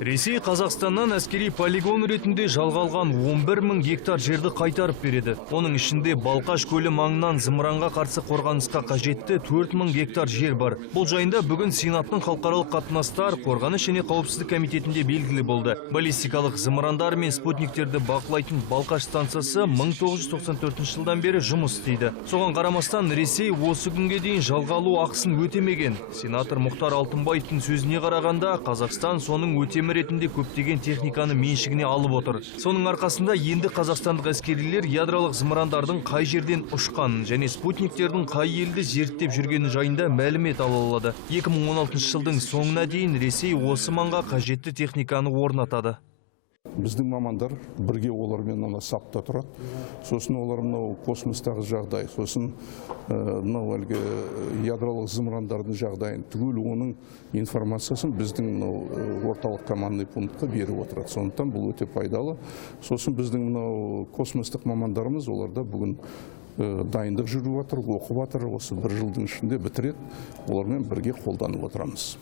Ресей Қазақстаннан әскери полигон ретінде жалға алған 11 мың гектар жерді қайтарып береді. Оның ішінде Балқаш көлі маңынан зымыранға қарсы қорғанысқа қажетті 4 мың гектар жер бар. Бұл жайында бүгін Сенаттың халықаралық қатынастар, қорғаныс және қауіпсіздік комитетінде белгілі болды. Баллистикалық зымырандар мен спутниктерді бақылайтын Балқаш станциясы 1994 жылдан бері жұмыс істейді. Соған қарамастан Ресей осы күнге дейін жалға алу ақысын өтемеген. Сенатор Мұхтар Алтынбаевтың сөзіне қарағанда, Қазақстан соның өтемі ретінде көптеген техниканы меншігіне алып отыр. Соның арқасында енді қазақстандық әскерилер ядролық зымырандардың қай жерден ұшқанын және спутниктердің қай елді зерттеп жүргені жайында мәлімет ала алады. 2016 жылдың соңына дейін Ресей осы маңға қажетті техниканы орнатады. Біздің мамандар бірге олармен сапта тұрады. Сосын олар космостағы жағдай, сосын әлгі ядролық зымырандардың жағдайын, түгел оның информациясын біздің орталық командный пунктқа беріп отырады. Сондықтан бұл өте пайдалы. Сосын біздің космостық мамандарымыз оларда бүгін дайындық жүріп жатыр, оқып жатыр. Осы бір жылдың ішінде бітіреді. Олармен бірге қолданып отырамыз.